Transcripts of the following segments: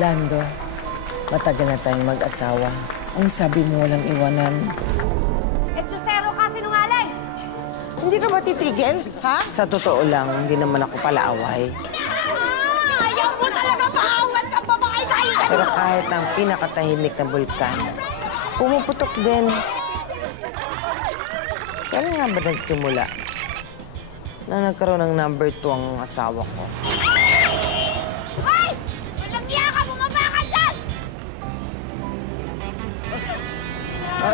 Lando, matagal na tayong mag-asawa. Ang sabi mo walang iwanan. Etsusero ka, sinungaling! Hindi ka ba titigil, ha? Sa totoo lang, hindi naman ako palaaway. Ayaw mo talaga maawat ka pa mga ikailan! Pero kahit ang pinakatahimik na bulkan, pumuputok din. Kailan nga ba nagsimula na nagkaroon ng number 2 ang asawa ko? Hoy! Walang niya ka! Bumaba ka dyan!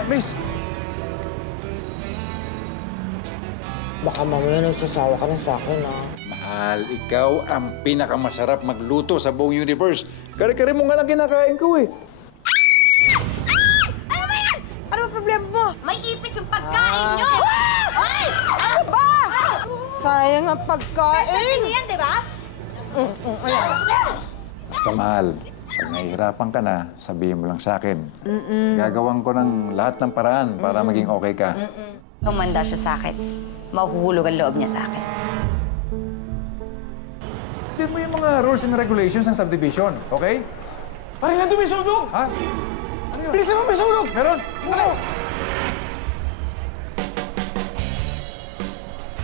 Miss! Baka mamaya nagsasawa ka na sa akin, ha? Mahal, ikaw ang pinakamasarap magluto sa buong universe. Kare-kare mo nga lang kinakain ko eh. Ano ba yan? Ano ba problema mo? May ipis yung pagkain nyo! Hoy! Ano ba? Sayang ang pagkain. Specialty yan, di ba? Basta mahal, pag nahihirapan ka na, sabihin mo lang sa akin. Gagawan ko ng lahat ng paraan para maging okay ka. Tumanda siya sa akin. Mahuhulog ang loob niya sa akin. Sabihin mo yung mga rules and regulations ng subdivision, okay? Pare, nandun may sunog! Ha? Ano yun? Bilisan mo, may sunog! Meron? Oo!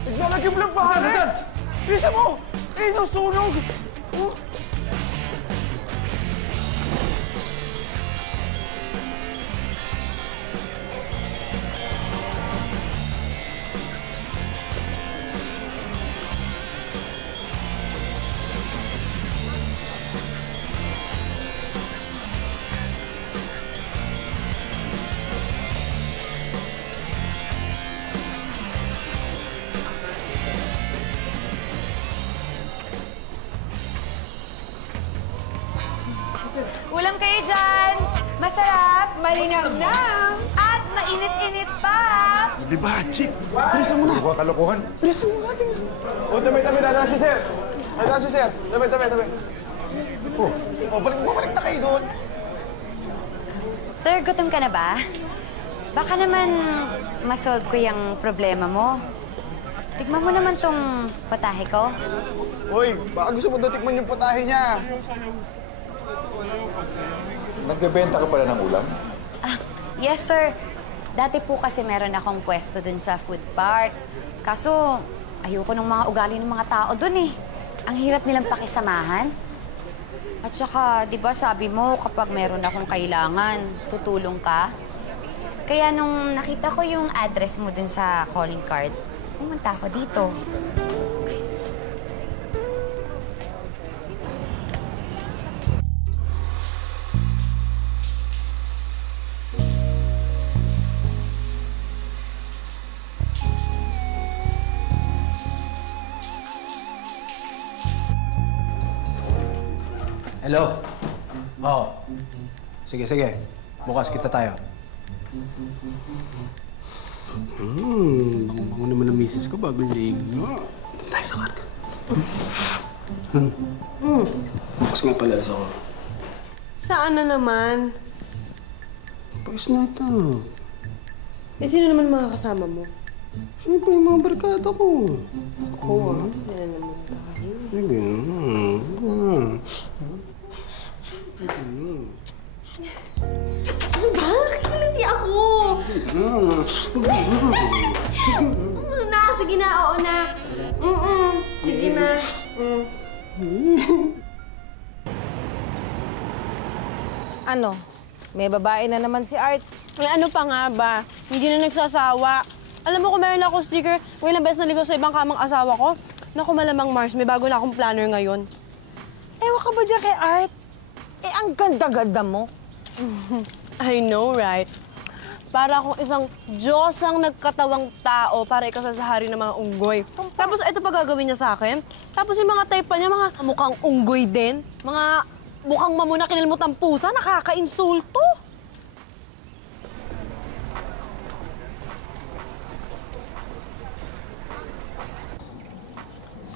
Naglalagyan mo lang pare! Ano dyan? Bilisan mo! Eh, no, sunog! Oh. Ulam kayo dyan! Masarap! Malinamnam! At mainit-init pa! Di ba, chick? Bilisan mo na! Huwag kalokohan. Bilisan mo natin! O, dami, dadaan siya, sir! Dadaan siya, sir! Dami! Oh, balik na kayo doon! Sir, gutom ka na ba? Baka naman masolve ko yung problema mo. Tikman mo naman tong patahe ko. Hoy, baka gusto mo daw tikman yung putahe niya! Nagbebenta ka pala ng ulam? Ah, yes, sir. Dati po kasi meron akong pwesto dun sa food park. Kaso, ayoko ng mga ugali ng mga tao dun eh. Ang hirap nilang pakisamahan. At saka, di ba sabi mo, kapag meron akong kailangan, tutulong ka? Kaya nung nakita ko yung address mo dun sa calling card, pumunta ako dito. Hello? Oo. Sige. Bukas kita tayo. Bango-bango naman ang misis ko bago ligo. Doon tayo sa kwarto. Bukas nga pala ako. Saan na naman? Pagkas na ito. Eh, sino naman mga kasama mo? Siyempre, yung mga barkada ko. Ako, ah. Yan na naman tayo. Ay, ganun. Ano ba? Nakikiliti ako! Na, sige na, oo na. Sige na. Ano? May babae na naman si Art. Eh, ano pa nga ba? Hindi na nagsasawa. Alam mo kung meron ako sticker, kung ilang beses naligaw sa ibang kamang asawa ko, naku malamang Mars, may bago na akong planner ngayon. Ewan ka ba dyan kay Art? Eh, ang ganda-ganda mo. I know, right? Para akong isang Diyosang nagkatawang tao para ikaw sa hari ng mga unggoy. Tapos ito pa gagawin niya sa akin. Tapos yung mga type pa niya, mga mukhang unggoy din. Mga mukhang mamuna kinilmot ang pusa, nakaka-insulto.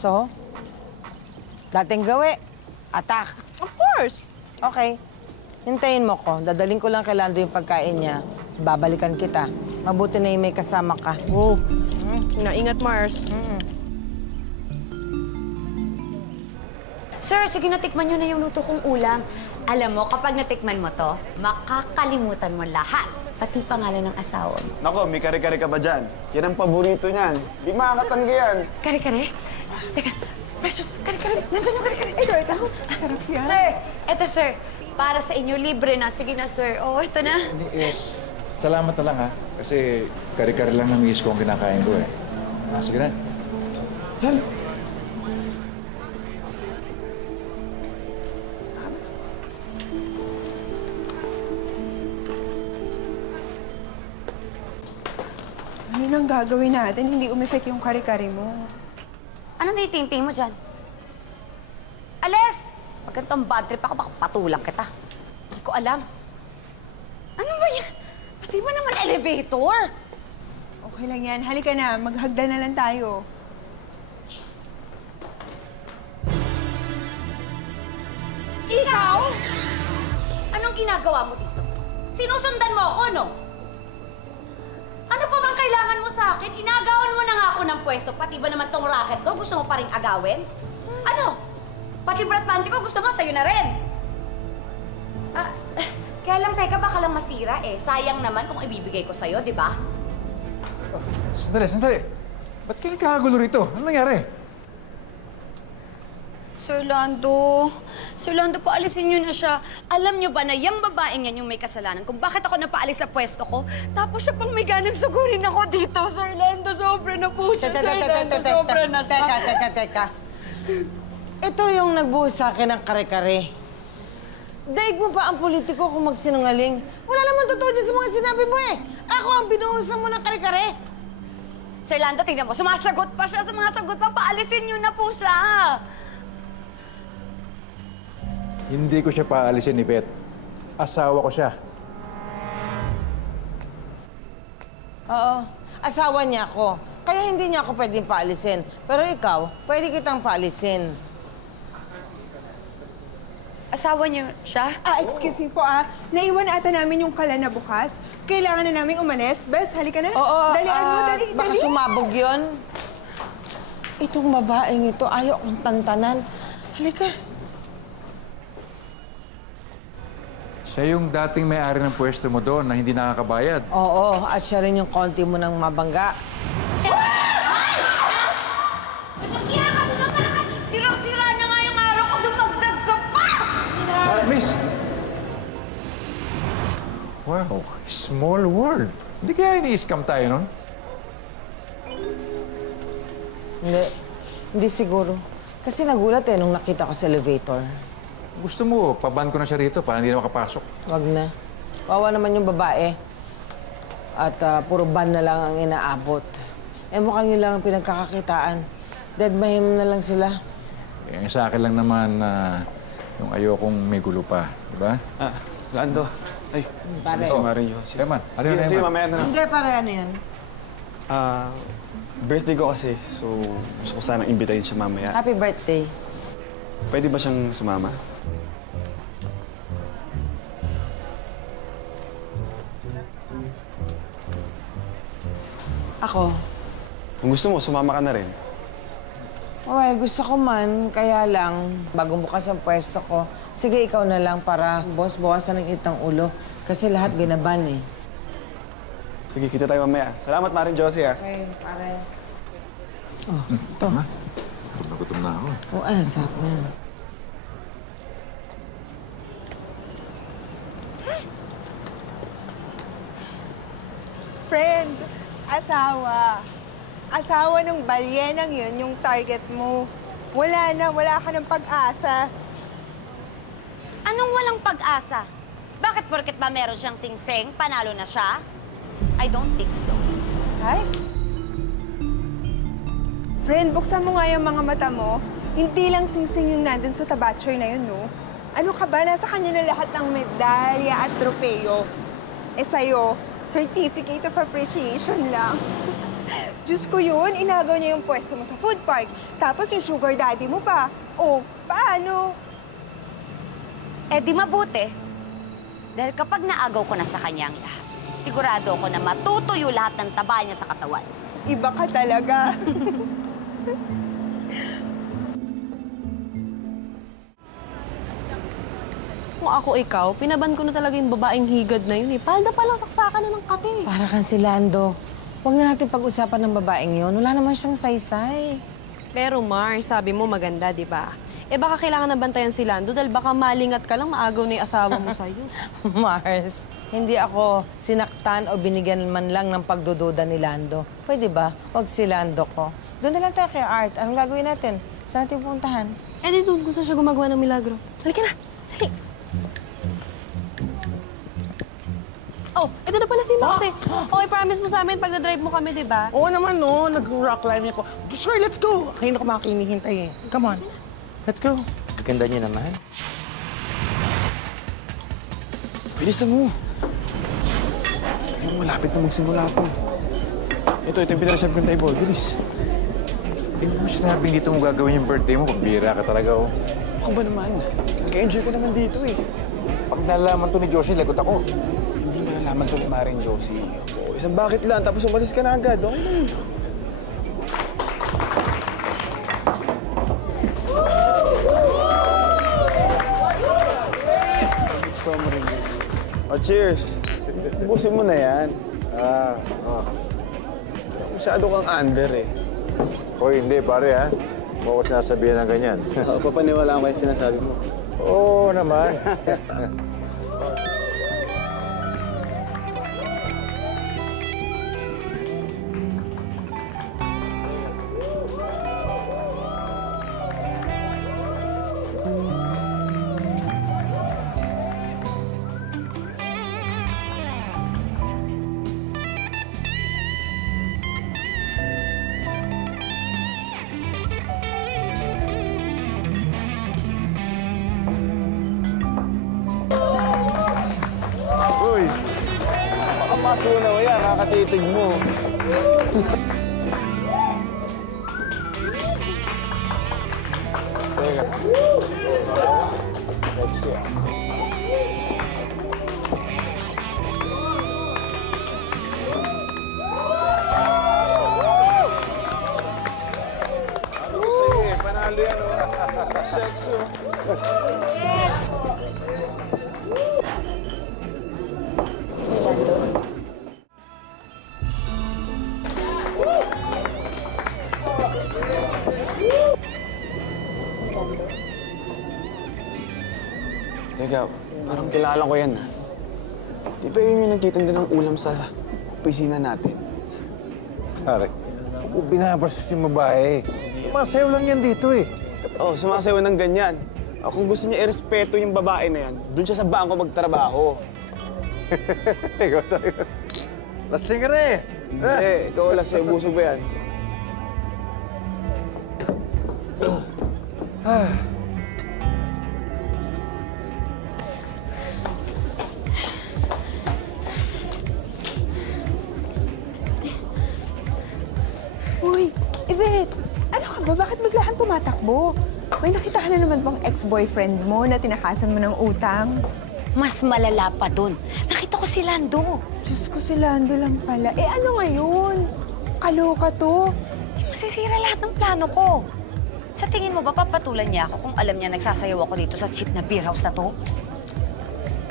So, dating gawi, attack. Of course. Okay. Hintayin mo ko. Dadaling ko lang kay Lando yung pagkain niya. Babalikan kita. Mabuti na yung may kasama ka. Wow. Naingat, Mars. Sir, sige na, tikman nyo na yung luto kong ulam. Alam mo, kapag natikman mo to, makakalimutan mo lahat. Pati pangalan ng asawa mo. Nako, may kare-kare ka ba dyan? Yan ang paborito niyan. Di makakatanggi yan. Kare-kare? Teka, Precious, kare-kare. Nandiyan yung kare-kare. Ito. Sarap yan. Sir, eto sir. Para sa inyo, libre na. Sige na, sir. Oh, ito na. Yes. Salamat na lang, ha? Kasi kari-kari lang ng miss ko ang kinakain ko, eh. Sige na. Ano nang gagawin natin? Hindi umefect yung kare-kare mo. Anong naitingting mo dyan? Alis! Pag ganito ang bad trip ako, baka patulang kita. Hindi ko alam. Ano ba yan? Pati ba naman elevator? Okay lang yan. Halika na. Maghagdan na lang tayo. Ikaw? Anong ginagawa mo dito? Sinusundan mo ako, no? Ano pa bang kailangan mo sa akin? Inagawan mo na nga ako ng pwesto, pati ba naman tong racket ko? Gusto mo pa rin agawin? Ano? Pati brat panty ko, gusto mo sa'yo na rin? Kaya lang, teka, baka lang masira eh. Sayang naman kung ibibigay ko sa'yo, di ba? Sandali. Ba't kayo nagkakagulo rito? Ano nangyari? Sir Lando, paalisin niyo na siya. Alam niyo ba na yung babaeng yan yung may kasalanan kung bakit ako napaalis sa pwesto ko? Tapos siya pang may ganang sugurin ako dito, Sir Lando. Sobra na po siya, Sir Lando. Sobra na siya. Teka. Ito yung nagbuhos sa akin ng kare-kare. Daig mo pa ang politiko kung magsinungaling. Wala naman totoo dyan sa mga sinabi mo eh. Ako ang binuhusan mo ng kare-kare. Sir Lando, tingnan mo, sumasagot pa siya. Sumasagot pa. Paalisin niyo na po siya. Hindi ko siya paalisin ni Beth. Asawa ko siya. Oo, asawa niya ako. Kaya hindi niya ako pwedeng paalisin. Pero ikaw, pwede kitang paalisin. Asawa niyo siya? Excuse me po Naiwan ata namin yung kala na bukas. Kailangan na namin umalis. Bes, halika na. Oo, Dalian mo, dali. baka sumabog yun. Itong babaeng ito, ayaw kong tantanan. Halika. Siya yung dating may-ari ng pwesto mo doon na hindi nakakabayad. Oo, at siya rin yung konti mo ng mabangga. Sirang-sira na nga yung araw ko. Dumagdag ka pa! Miss! Wow, small world. Hindi kaya ini-scam tayo nun? Hindi siguro. Kasi nagulat nung nakita ko sa elevator. Gusto mo, paban ko na siya rito para hindi na makapasok. Wag na. Wawa naman yung babae. At puro ban na lang ang inaabot. Mukhang yun lang ang pinagkakakitaan. Dead mahim na lang sila. Sa akin lang naman yung ayokong may gulo pa. Di ba? Lando. Ay, Pare. si Mario. Eman, Sige, mamaya na lang. Hindi, para ano yan? Birthday ko kasi, so gusto ko sanang imbitahin siya mamaya. Happy birthday. Pwede ba siyang sumama? Ako? Kung gusto mo, sumama ka na rin. Well, gusto ko man. Kaya lang, bago bukas ang pwesto ko, sige, ikaw na lang para bawasan ng itang ulo. Kasi lahat binaban eh. Sige, kita tayo mamaya. Salamat, Maring Josie, Okay, pare. Ito. Nagutom na ako. Sarap na yan. Friend, asawa. Asawa ng balyenang yun, yung target mo. Wala ka ng pag-asa. Anong walang pag-asa? Bakit porket ba meron siyang sing-sing, panalo na siya? I don't think so. Ay? Friend, buksan mo nga yung mga mata mo. Hindi lang sing-sing yung nandun sa tabachoy na yun, no? Ano ka ba? Nasa kanya na lahat ng medalya at tropeyo. Sa'yo, certificate of appreciation lang. Diyos ko yun, inagaw niya yung pwesto mo sa food park. Tapos yung sugar daddy mo pa. Paano? Di mabuti. Dahil kapag naagaw ko na sa kanya ang lahat, sigurado ako na matutuyo lahat ng taba niya sa katawan. Iba ka talaga. kung ako ikaw, pinaban ko na talaga yung babaeng higad na yun eh. Palda pa lang saksakan na ng kate. Para kang si Lando. Huwag na natin pag-usapan ng babaeng yun. Wala naman siyang saysay. Pero Mars, sabi mo maganda, di ba? Eh baka kailangan na bantayan si Lando dahil baka malingat ka lang, maagaw na yung asawa mo sa'yo. Mars, hindi ako sinaktan o binigyan man lang ng pagdududa ni Lando. Pwede ba? Huwag si Lando ko. Doon na lang tayo kay Art. Anong gagawin natin? Saan natin pupuntahan? Eh di doon, gusto siya gumagawa ng milagro. Halika na! Dali! Oh, ito na pala si Max eh. Oh, i-promise mo sa amin pag na-drive mo kami, di ba? Oo naman, no. Nag-rock climbing ako. Sure, let's go. Kanina ko makinihintay eh. Come on. Let's go. Ganda niya naman. Bilisan mo. Yung malapit na magsimula to. Ito yung pinarasap kong table. Bilis. Hindi mo sinabing dito mo gagawin yung birthday mo. Pambira ka talaga, oh. Ako ba naman? Nag-enjoy ka naman dito eh. Pag nalaman to ni Josie, lagot ako. Hindi malalaman to ni Maring Josie. Oh, isang bakit lang, tapos umalis ka na agad. Okay lang. Gusto mo rin yun. Oh, cheers. Busin mo na yan. Masyado kang under eh. Hoy, hindi, pare, ha? Huwag ko sinasabihan ng ganyan. Papaniwalaan ko yung sinasabi mo. Oo naman. Uy! Makapatunaw yan, kakatitig mo. Teka. Sexy ah. Ano ko sa'yo eh, panalo yan oh. Sexy oh. Teka, parang kilala ko yan, ha? Di ba yun yung nagtitinda ng ulam sa opisina natin? Pare, huwag binabastos yung babae. Masayaw lang yan dito, eh. Oh, sumasayaw ng ganyan. Kung gusto niya irespeto yung babae na yan, doon siya sa bangko magtrabaho. Ikaw tayo. Lasing ka na, eh. Ikaw wala sa'yo. Buso ba yan? Uy, Yvette! Ano ka ba? Bakit bigla kang tumatakbo? May nakita ka na naman bang ex-boyfriend mo na tinakasan mo ng utang? Mas malala pa dun. Nakita ko si Lando. Diyos ko, si Lando lang pala. Eh, ano ngayon? Kaloka to. Masisira lahat ng plano ko. Sa tingin mo ba papatulan niya ako kung alam niya nagsasayaw ako dito sa cheap na beer house na to?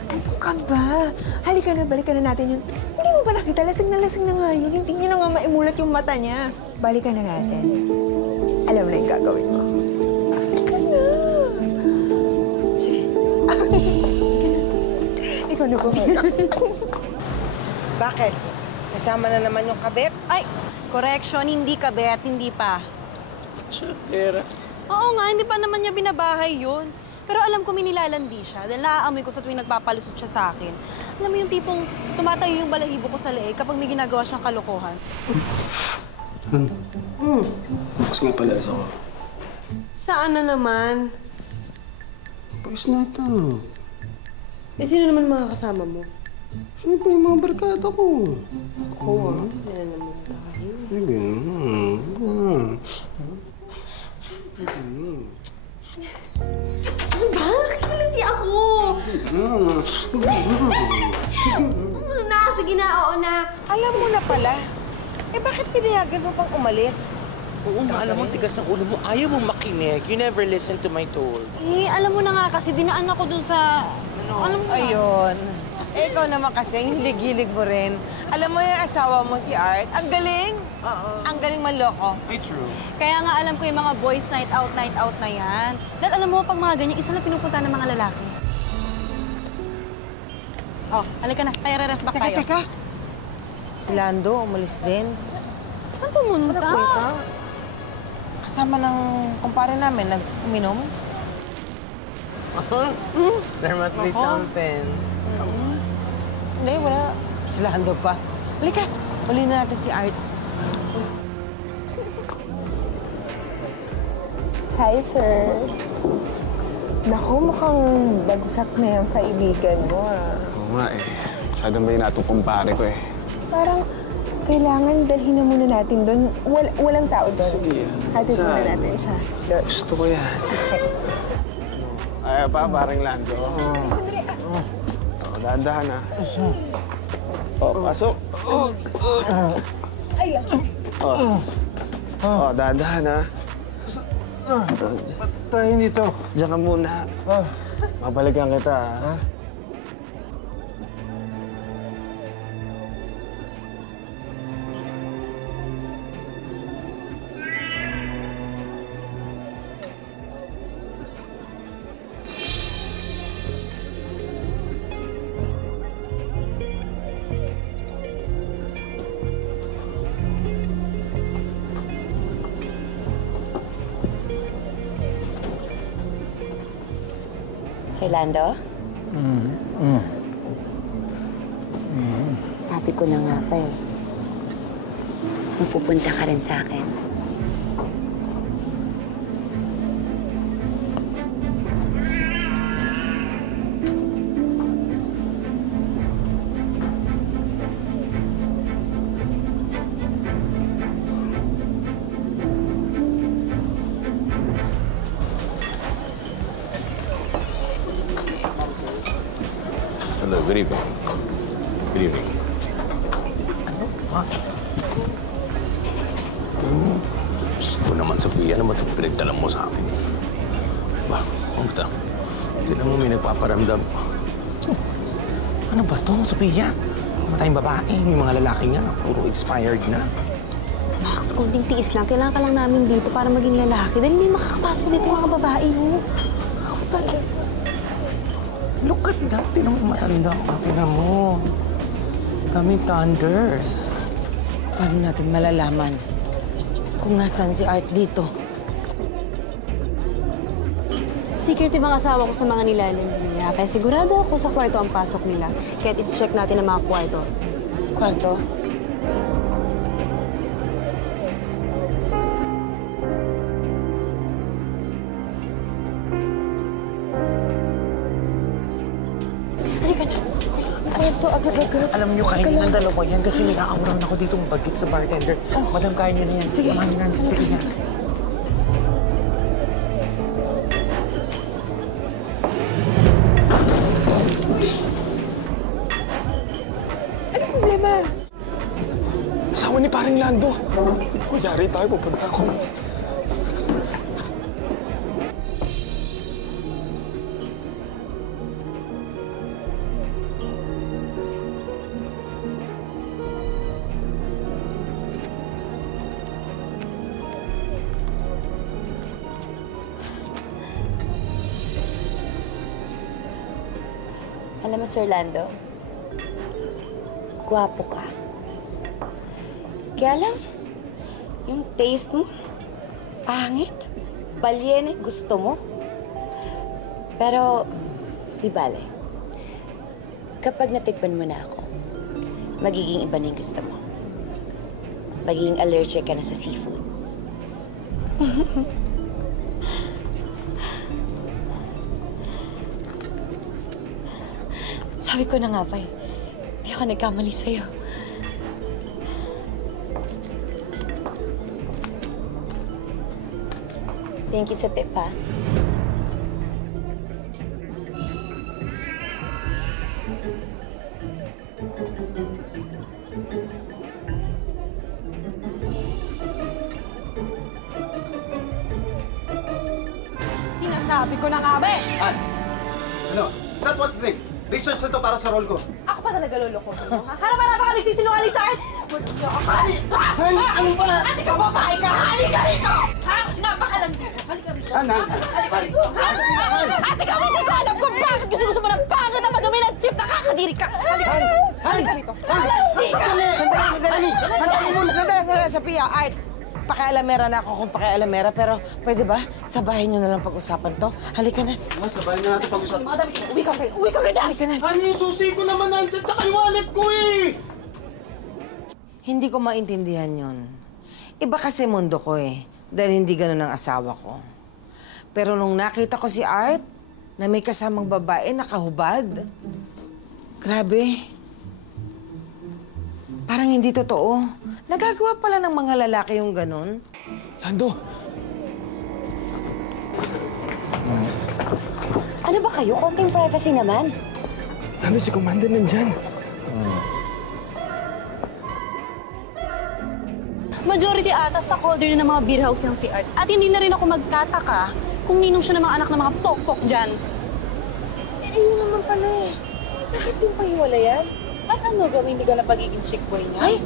Ano ka ba? Halika na, balikan na natin yun. Hindi mo ba nakita? Lasing na nga yun. Hindi niya na nga maimulat yung mata niya. Balikan na natin. Alam mo na yung gagawin mo. Halika na. Ikaw na pumunta. Bakit? Kasama na naman yung kabit? Ay, correction, hindi kabet, hindi pa. Shakira. Oo nga, hindi pa naman niya binabahay yun. Pero alam ko minilalandi siya dahil naaamoy ko sa tuwing nagpapalusot siya sa akin. Alam mo yung tipong tumatayo yung balahibo ko sa leeg kapag may ginagawa siyang kalokohan. Bukas nga pala ako. Saan na naman? Pagis na ito. Eh, sino naman mga kasama mo? Siyempre, yung mga barkada ko. Ako ah. Yan naman tayo. Ay, ganun. Ano ba? Nakikiliti ako! Ano na? Sige na, oo na. Alam mo na pala. Eh, bakit pinayagan mo pang umalis? Oo nga, alam mo, tigas ang ulo mo. Ayaw mo makinig. You never listen to my told. Eh, alam mo na nga kasi dinaan ako dun sa Alam mo ayun. Eh, ikaw naman kasi, hilig-hilig mo rin. Alam mo yung asawa mo, si Art, ang galing. Ang galing manloko. Ay, true. Kaya nga alam ko yung mga boys night out na yan. Dahil alam mo, pag mga ganyan, isa lang pinupunta ng mga lalaki. Oh, halika na. Kaya re-rest back tayo. Teka. Si Lando, umalis din. Saan pumunta? Kasama ng kumpare namin, nag-uminom. There must be something. Hindi, wala. Si Lando pa. Halika, uli na natin si Art. Hi, sir. Naku, mukhang bagsak na yung kaibigan mo, ah. Oo nga eh. Masyadong ba yung natong kumpare ko eh. Parang kailangan dalhin na muna natin doon. Walang tao doon. Sige. Hatid muna natin siya. Doon. Gusto ko yan. Ay, parang Lando. Dahan-dahan ah. Pasok. Ay, Dahan-dahan ah. Ba't tayo dito? Diyan ka muna. Babalikan kita ah. Sir Lando? Sabi ko na nga pa eh. Mapupunta ka rin sa akin. Hello, good evening. Good evening. Gusto naman, Sofia, ano ba itong pinagdala mo sa akin? Ba, kumusta? Tignan mo, may nagpaparamdam. Ano ba to, Sophia? Matayang babae, may mga lalaki nga. Puro expired na. Max, kunting tiis lang. Kailangan ka lang namin dito para maging lalaki. Dahil hindi makakapasok dito mga babae, oh. Ako talaga. Look at that. Tinang matanda ka. Tingnan mo. Daming thunders. Paano natin malalaman kung nasaan si Art dito? Secretive ang asawa ko sa mga nilalandi niya. Kaya sigurado ako sa kwarto ang pasok nila. Kaya i-check natin ang mga kwarto. Kwarto? Kwarto, agad-agad. Alam niyo, kain ng dalawa yan kasi may aawran ako ditong bagit sa bartender. Madam, kain niyo na yan. Sige. Samahan niyo na. Sige na. ano problema? Asawa ni paring Lando. Ako, yari tayo. Pupunta ako. Alam mo, Sir Lando, gwapo ka. Kaya lang, yung taste mo, pangit, balyene, gusto mo. Pero, di bale, kapag natikpan mo na ako, magiging iba na yung gusto mo. Magiging allergic ka na sa seafoods. Sabi ko na nga pa eh, hindi ako nagkamali sa'yo. Thank you sa tip, ha? Sinasabi ko na nga ba eh! Ano? that what you think? Research na to para sa role ko. Ako pa talaga loloko mo, ha? Harap-harap ka nagsisinungaling sa akin! Ano ba? Ate ka, babae ka! Halika rito! Ha? Napakalandi mo! Halika rito! Halika rito! Ate ka, hindi ko alam kung bakit gusto mo ng pangit na madumi ng chip na kakadiri ka! Halika rito! Halika rito! Sandali, Sophia. Ay, pakialamera na ako kung pakialamera, pero pwede ba sabahin niyo na lang pag-usapan to? Halika na. Sabahin na natin pag-usapan. Mga damit ko, uwi ka kayo! Uwi ka kayo! Halika na! Ano yung susi ko naman nandyan? Tsaka yung wallet ko eh! Hindi ko maintindihan yun. Iba kasi mundo ko eh, dahil hindi ganun ang asawa ko. Pero nung nakita ko si Art, na may kasamang babae nakahubad, grabe. Parang hindi totoo. Nagagawa pala ng mga lalaki yung ganun. Lando! Ano ba kayo? Konting privacy naman. Lando, si Commander nandyan. Majority ata stockholder na ng mga beer house yung si Art. At hindi na rin ako magtataka kung ninong siya ng mga anak ng mga pok-pok dyan. Ayun naman pala eh. Bakit yung pahiwala yan? At ano gawing legal na pagiging chick boy niya? Ay!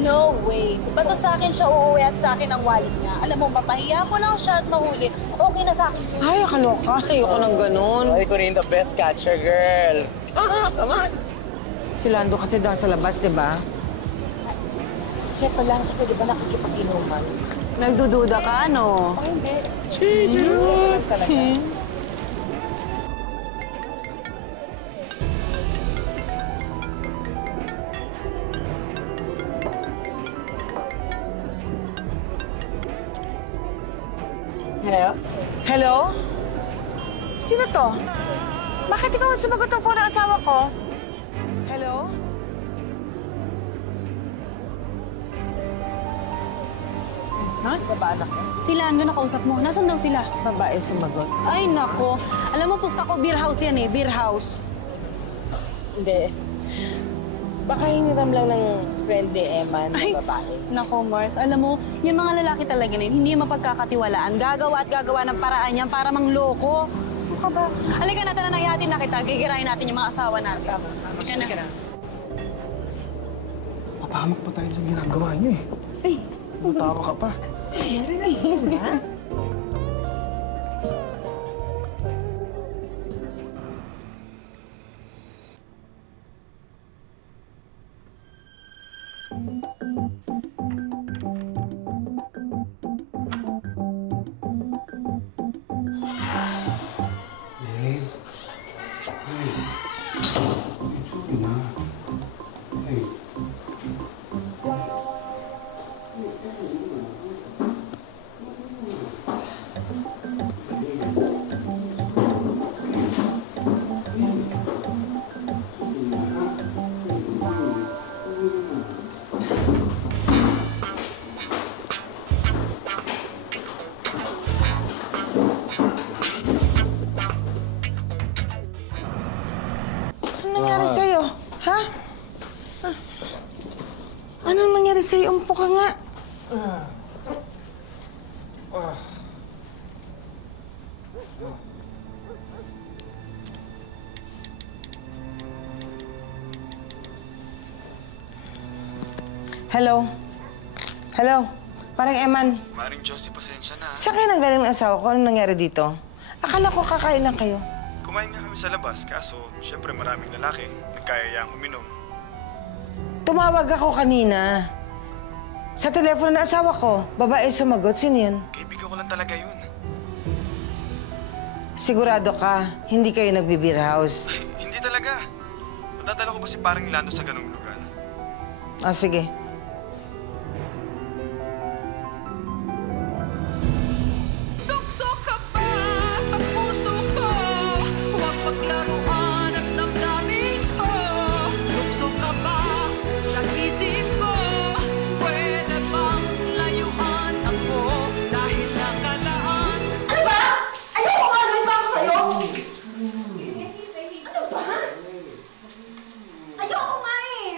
No way. Basta sa akin siya uuwi at sa akin ang wallet niya. Alam mo, mapahiya ko lang siya at mahuli. Okay na sa akin. Ay, kaloka. Ayoko ng ganun. Ay, ko rin the best catcher, girl. Come on. Si Lando kasi daw sa labas, di ba? Check ko lang kasi di ba nakikipag-inuman? Nagdududa ka, no? Oh, hindi. Chichirut! Hello? Hello? Sino to? Bakit ikaw ang sumagot ng phone ng asawa ko? Hello? Ha? Si Lando nakausap mo. Nasaan daw sila? Babae sumagot. Ay, nako. Alam mo, pusta ko, beer house yan eh. Beer house. Hindi. Baka hiniram lang ng friend ni Emma na Ay, babae. nako, Mars. Alam mo, yung mga lalaki talaga na yun, hindi mapagkakatiwalaan. Gagawa at gagawa ng paraan yan para mangloko. Ano ka ba? Halika natin na nangyatin na kita. Gigirahin natin yung mga asawa natin. Halika na. Papahamak pa tayo sa ginagawa niyo eh. Ay, Matawa ka pa. Anong nangyari sa'yo? Ha? Anong nangyari sa'yo? Umpo ka nga. Hello? Hello? Parang Eman. Maring Josie, pasensya na. Saan kayo nanggaling ng asawa ko? Anong nangyari dito? Akala ko kakain lang kayo. Kumain nga kami sa labas, kaso syempre maraming lalaki. Nagkayayang uminom. Tumawag ako kanina. Sa telepono ng asawa ko, babae sumagot. Sino yun? Kaibigan ko lang talaga yun. Sigurado ka, hindi kayo nagbe-beer house. Hindi talaga. Madadala ko ba si paring Lando sa ganung lugar? Ah, sige. Tukso ka pa sa puso ko, huwag paglaruan at damdamin ko. Tukso ka ba sa isip ko, pwede bang layuan ako dahil nakalaan. Ano ba? Ayoko nga nang ba ako sa'yo? Ano ba? Ayoko nga eh.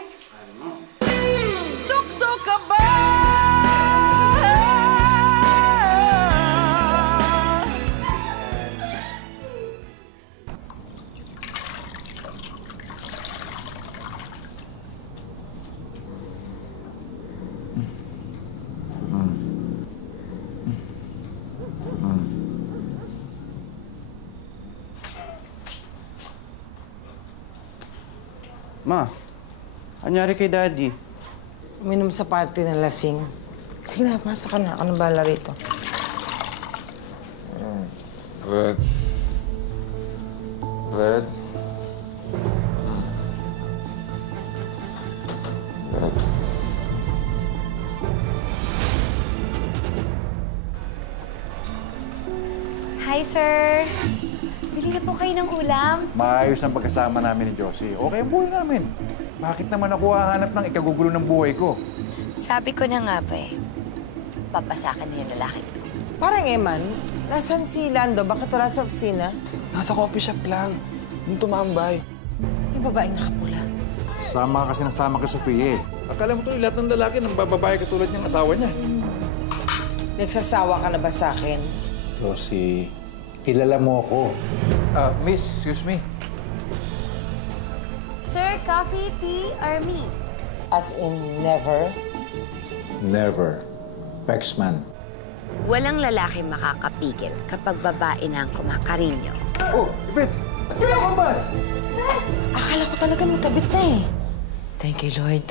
Ma, anyari kay Daddy? Uminom sa party na lasing. Sige na, masa ka na. Ako nang bahala rito. Brad. Brad. Brad. Hi, sir. Bili na po kayo ng ulam. Maayos ang pagkasama namin ni Josie. Okay ang buhay namin. Bakit naman ako hahanap ng ikagugulo ng buhay ko? Sabi ko na nga ba eh, papasakan na yung lalaki. Parang Eman, nasan si Lando? Bakit wala sa opisina? Nasa coffee shop lang. Doon tumambay. Yung babaeng nakapula. Sama ka kasi ng sama kay Sofia eh. Akala mo to lahat ng lalaki ng babae katulad niyang asawa niya. Nagsasawa ka na ba sa akin? Josie, kilala mo ako. Miss, excuse me. Sir, coffee, tea, or me? As in never? Never. Pexman. Walang lalaki makakapigil kapag babae na ang kumakarinyo. Oh, Ibit! Sino ka ba? Akala ko talaga magkabit na eh. Thank you, Lord.